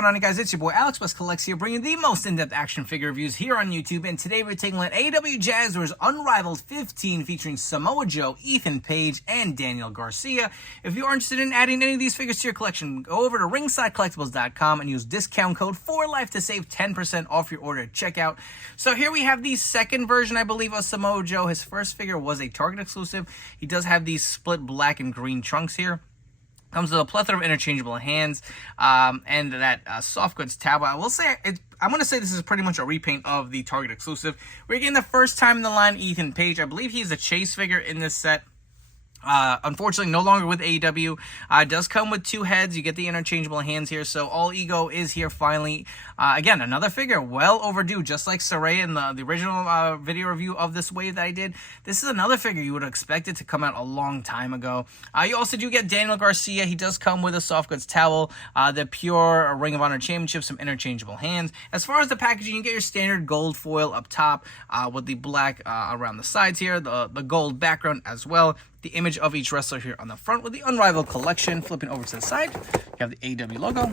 going on, you guys? It's your boy Alex West Collects here, bringing the most in-depth action figure reviews here on YouTube. And today we're taking on AEW Jazwares Unrivaled 15, featuring Samoa Joe, Ethan Page, and Daniel Garcia. If you are interested in adding any of these figures to your collection, go over to ringsidecollectibles.com and use discount code 4LIFE to save 10% off your order at checkout. So here we have the second version, I believe, of Samoa Joe. His first figure was a Target exclusive. He does have these split black and green trunks here. Comes with a plethora of interchangeable hands and that soft goods tab. I will say, I'm going to say this is pretty much a repaint of the Target exclusive. We're getting the first time in the line Ethan Page. I believe he's a chase figure in this set. Unfortunately, no longer with AEW. It does come with two heads. You get the interchangeable hands here. So All Ego is here finally. Again, another figure well overdue, just like Saraya in the original video review of this wave that I did. This is another figure you would expect it to come out a long time ago. You also do get Daniel Garcia. He does come with a soft goods towel, the pure Ring of Honor Championship, some interchangeable hands. As far as the packaging, you get your standard gold foil up top with the black around the sides here, the gold background as well. The image of each wrestler here on the front with the Unrivaled collection. Flipping over to the side, you have the AEW logo.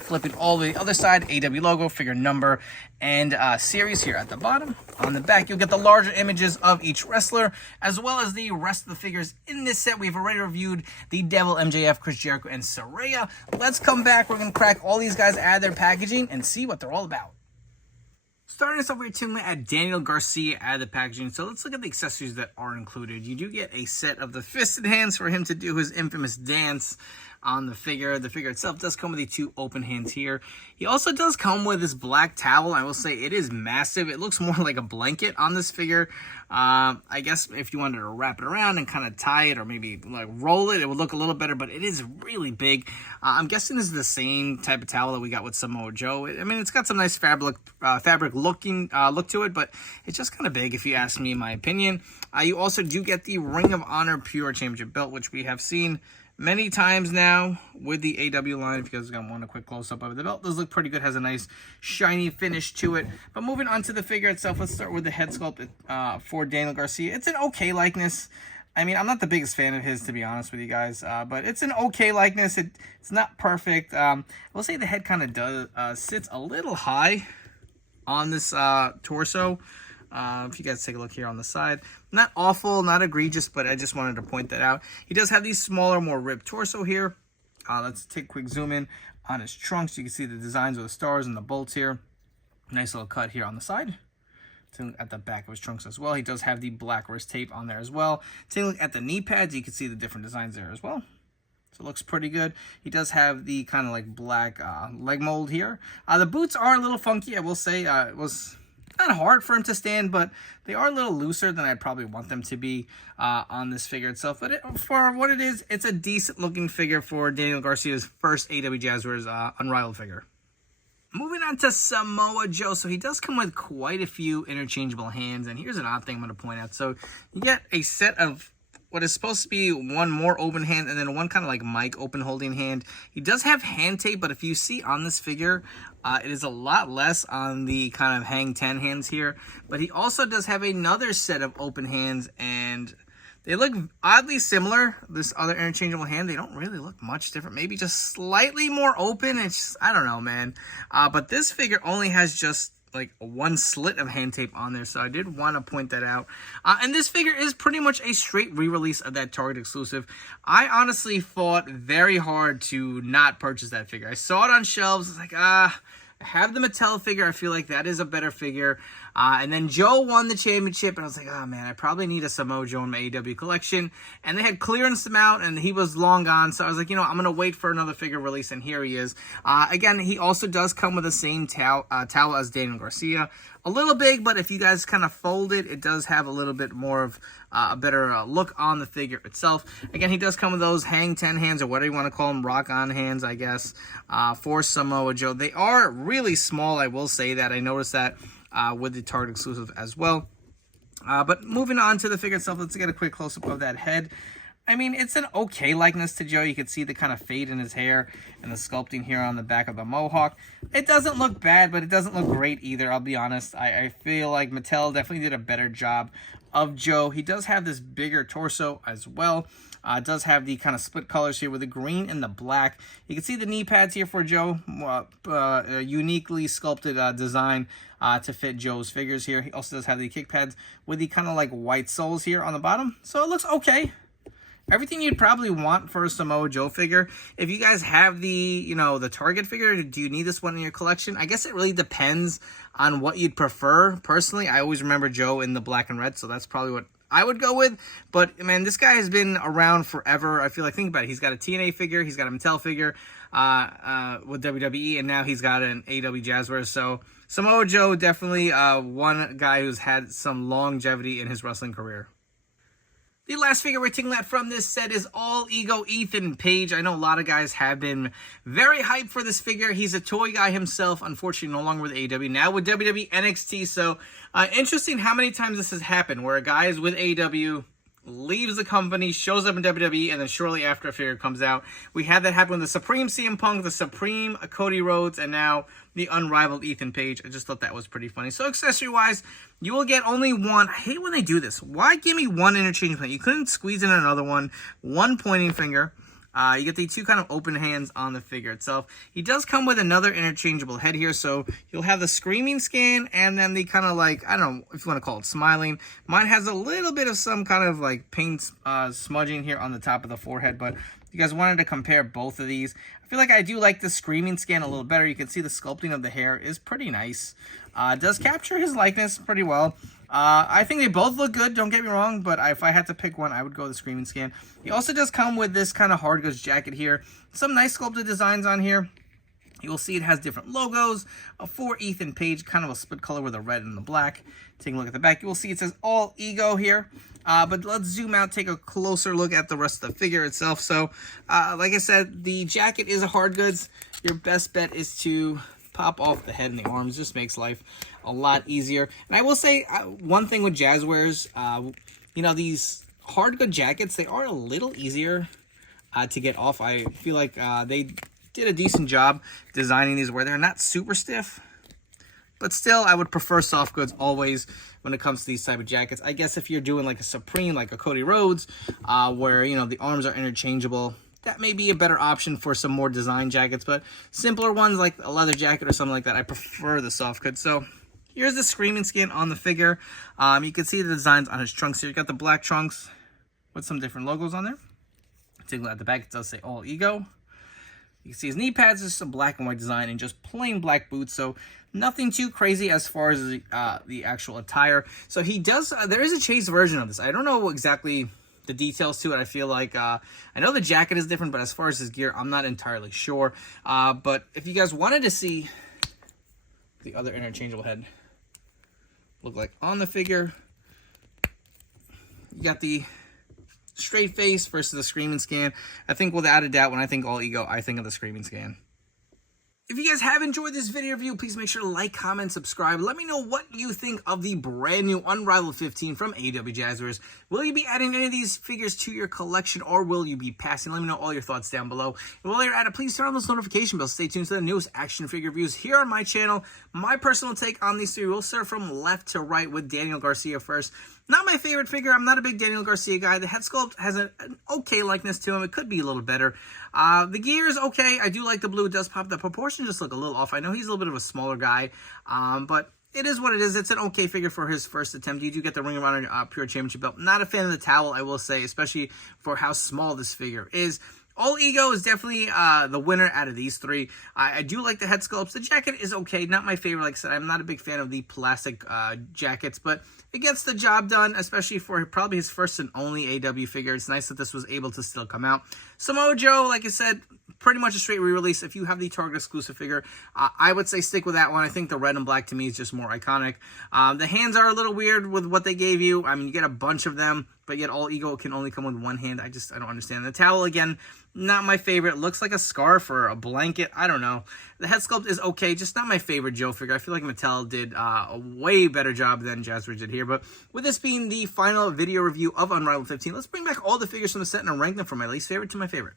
Flipping all the other side, AEW logo, figure number, and series here at the bottom. On the back, you'll get the larger images of each wrestler, as well as the rest of the figures in this set. We've already reviewed the Devil, MJF, Chris Jericho, and Saraya. Let's come back. We're going to crack all these guys out of their packaging and see what they're all about. Starting us off, we're taking at Daniel Garcia out of the packaging. So let's look at the accessories that are included. You do get a set of the fisted hands for him to do his infamous dance on the figure. The figure itself does come with the two open hands here. He also does come with this black towel. I will say it is massive. It looks more like a blanket on this figure. I guess if you wanted to wrap it around and kind of tie it or maybe like roll it, it would look a little better, but it is really big. I'm guessing this is the same type of towel that we got with Samoa Joe. I mean, it's got some nice fabric looking look to it, but it's just kind of big if you ask me, in my opinion. You also do get the Ring of Honor Pure Championship belt, which we have seen many times now with the AEW line. If you guys want a quick close-up of it, the belt does look pretty good, has a nice shiny finish to it. But moving on to the figure itself, let's start with the head sculpt for Daniel Garcia. It's an okay likeness. I mean, I'm not the biggest fan of his, to be honest with you guys, but it's an okay likeness. It's not perfect. I will say the head kind of sits a little high on this torso. If you guys take a look here on the side, not awful, not egregious, but I just wanted to point that out. He does have these smaller, more ripped torso here. Let's take a quick zoom in on his trunks. You can see the designs of the stars and the bolts here. Nice little cut here on the side. Take a look at the back of his trunks as well. He does have the black wrist tape on there as well. Take a look at the knee pads. You can see the different designs there as well. So it looks pretty good. He does have the kind of like black leg mold here. The boots are a little funky, I will say. It was not hard for him to stand, but they are a little looser than I'd probably want them to be on this figure itself. But for what it is, it's a decent looking figure for Daniel Garcia's first AEW Jazwares Unrivaled figure. Moving on to Samoa Joe. So he does come with quite a few interchangeable hands. And here's an odd thing I'm going to point out. So you get a set of what is supposed to be one more open hand and then one kind of like mic open holding hand. He does have hand tape, but if you see on this figure, it is a lot less on the kind of hang 10 hands here. But he also does have another set of open hands, and they look oddly similar. This other interchangeable hand, they don't really look much different. Maybe just slightly more open. It's just, I don't know, man. But this figure only has just like one slit of hand tape on there, so I did want to point that out. And this figure is pretty much a straight re-release of that Target exclusive. I honestly fought very hard to not purchase that figure. I saw it on shelves. It's like, I have the Mattel figure. I feel like that is a better figure. And then Joe won the championship, and I was like, oh man, I probably need a Samoa Joe in my AEW collection. And they had clearanced him out, and he was long gone. So I was like, you know, I'm going to wait for another figure release, and here he is. Again, he also does come with the same towel as Daniel Garcia. A little big, but if you guys kind of fold it, it does have a little bit more of a better look on the figure itself. Again, he does come with those hang 10 hands, or whatever you want to call them, rock on hands, I guess, for Samoa Joe. They are really small, I will say that. I noticed that with the Target exclusive as well. But moving on to the figure itself, let's get a quick close-up of that head. I mean, it's an okay likeness to Joe. You can see the kind of fade in his hair and the sculpting here on the back of the mohawk. It doesn't look bad, but it doesn't look great either, I'll be honest. I feel like Mattel definitely did a better job of Joe. He does have this bigger torso as well. It does have the kind of split colors here with the green and the black. You can see the knee pads here for Joe, uniquely sculpted design to fit Joe's figures here. He also does have the kick pads with the kind of like white soles here on the bottom. So it looks okay. Everything you'd probably want for a Samoa Joe figure. If you guys have the, you know, the Target figure, do you need this one in your collection? I guess it really depends on what you'd prefer. Personally, I always remember Joe in the black and red, so that's probably what I would go with. But, man, this guy has been around forever. I feel like, think about it. He's got a TNA figure. He's got a Mattel figure with WWE, and now he's got an AEW Jazwares. So, Samoa Joe, definitely one guy who's had some longevity in his wrestling career. The last figure we're taking that from this set is All Ego Ethan Page. I know a lot of guys have been very hyped for this figure. He's a toy guy himself, unfortunately no longer with AEW, now with WWE NXT. So interesting how many times this has happened, where a guy is with AEW, leaves the company, shows up in WWE, and then shortly after a figure comes out. We had that happen with the Supreme CM Punk, the Supreme Cody Rhodes, and now the Unrivaled Ethan Page. I just thought that was pretty funny. So accessory-wise, you will get only one. I hate when they do this. Why give me one interchangeable? You couldn't squeeze in another one. One pointing finger. You get the two kind of open hands on the figure itself. He does come with another interchangeable head here, so you'll have the screaming scan and then the kind of like, I don't know if you want to call it smiling. Mine has a little bit of some kind of like paint smudging here on the top of the forehead, but if you guys wanted to compare both of these, I feel like I do like the screaming scan a little better. You can see the sculpting of the hair is pretty nice. It does capture his likeness pretty well. I think they both look good, don't get me wrong, but if I had to pick one, I would go the Screaming Scan. He also does come with this kind of hard goods jacket here. Some nice sculpted designs on here. You will see it has different logos for Ethan Page, kind of a split color with the red and the black. Taking a look at the back, you will see it says All Ego here. But let's zoom out, take a closer look at the rest of the figure itself. So, like I said, the jacket is a hard goods. Your best bet is to pop off the head and the arms. Just makes life a lot easier. And I will say one thing with Jazwares, you know, these hard good jackets, they are a little easier to get off. I feel like they did a decent job designing these where they're not super stiff, but still I would prefer soft goods always when it comes to these type of jackets. I guess if you're doing like a Supreme, like a Cody Rhodes, where, you know, the arms are interchangeable, that may be a better option for some more design jackets, but simpler ones like a leather jacket or something like that, I prefer the soft goods. So here's the Screaming Skin on the figure. You can see the designs on his trunks here. You got the black trunks with some different logos on there. Take a look at the back, it does say All Ego. You can see his knee pads, just some black and white design and just plain black boots. So nothing too crazy as far as the actual attire. So he does, there is a chase version of this. I don't know exactly the details to it. I feel like, I know the jacket is different, but as far as his gear, I'm not entirely sure. But if you guys wanted to see the other interchangeable head look like on the figure, you got the straight face versus the Screaming Scan. I think without a doubt, when I think All Ego, I think of the Screaming Scan. If you guys have enjoyed this video review, please make sure to like, comment, subscribe. Let me know what you think of the brand new Unrivaled 15 from AEW Jazwares. Will you be adding any of these figures to your collection, or will you be passing? Let me know all your thoughts down below. And while you're at it, please turn on those notification bells. Stay tuned to the newest action figure reviews here on my channel. My personal take on these three will start from left to right with Daniel Garcia first. Not my favorite figure. I'm not a big Daniel Garcia guy. The head sculpt has an okay likeness to him. It could be a little better. The gear is okay. I do like the blue. It does pop. The proportions just look a little off. I know he's a little bit of a smaller guy, but it is what it is. It's an okay figure for his first attempt. You do get the Ring of Honor Pure Championship belt. Not a fan of the towel, I will say, especially for how small this figure is. All Ego is definitely the winner out of these three. I do like the head sculpts. The jacket is okay. Not my favorite. Like I said, I'm not a big fan of the plastic jackets, but it gets the job done, especially for probably his first and only AEW figure. It's nice that this was able to still come out. Samoa Joe, like I said, pretty much a straight re-release. If you have the Target exclusive figure, I would say stick with that one. I think the red and black to me is just more iconic. The hands are a little weird with what they gave you. I mean, you get a bunch of them, but yet All Ego can only come with one hand. I don't understand. The towel, again, not my favorite. Looks like a scarf or a blanket. I don't know. The head sculpt is okay, just not my favorite Joe figure. I feel like Mattel did a way better job than Jazwares did here. But with this being the final video review of Unrivaled 15, let's bring back all the figures from the set and rank them from my least favorite to my favorite.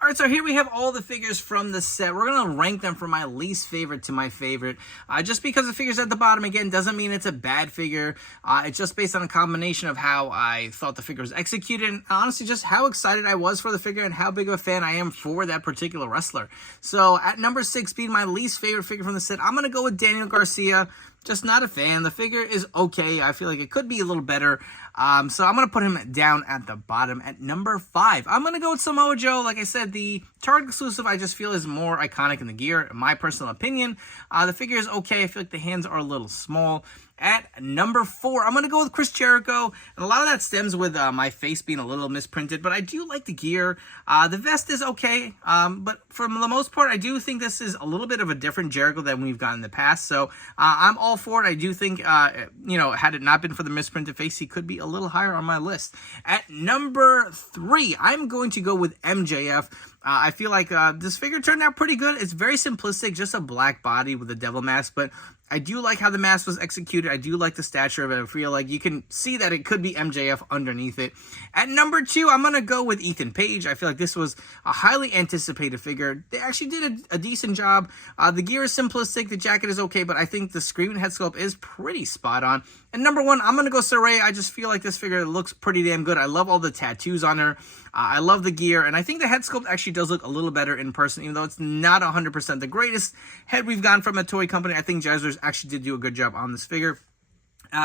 All right, so here we have all the figures from the set. We're going to rank them from my least favorite to my favorite. Just because the figure's at the bottom, again, doesn't mean it's a bad figure. It's just based on a combination of how I thought the figure was executed, and honestly just how excited I was for the figure and how big of a fan I am for that particular wrestler. So at number 6, being my least favorite figure from the set, I'm going to go with Daniel Garcia. Just not a fan. The figure is okay. I feel like it could be a little better. So I'm going to put him down at the bottom at number 5. I'm going to go with Samoa Joe. Like I said, the Target exclusive I just feel is more iconic in the gear, in my personal opinion. The figure is okay. I feel like the hands are a little small. At number 4, I'm going to go with Chris Jericho. And a lot of that stems with my face being a little misprinted, but I do like the gear. The vest is okay, but for the most part, I do think this is a little bit of a different Jericho than we've gotten in the past. So I'm all for it. I do think, had it not been for the misprinted face, he could be a little higher on my list. At number 3, I'm going to go with MJF. I feel like this figure turned out pretty good. It's very simplistic, just a black body with a devil mask, but I do like how the mask was executed. I do like the stature of it. I feel like you can see that it could be MJF underneath it. At number 2, I'm going to go with Ethan Page. I feel like this was a highly anticipated figure. They actually did a decent job. The gear is simplistic. The jacket is okay, but I think the screaming head sculpt is pretty spot on. And number 1, I'm going to go Saraya. I just feel like this figure looks pretty damn good. I love all the tattoos on her. I love the gear, and I think the head sculpt actually does look a little better in person, even though it's not 100% the greatest head we've gotten from a toy company. I think Jazwares actually did do a good job on this figure.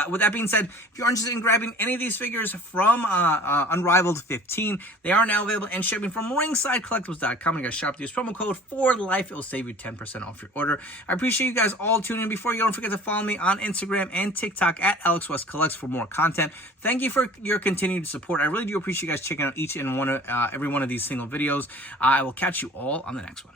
With that being said, if you're interested in grabbing any of these figures from Unrivaled 15, they are now available and shipping from ringsidecollectibles.com. You guys shop, use promo code for life. It will save you 10% off your order. I appreciate you guys all tuning in. Before you go, don't forget to follow me on Instagram and TikTok at AlexWestCollects for more content. Thank you for your continued support. I really do appreciate you guys checking out every one of these single videos. I will catch you all on the next one.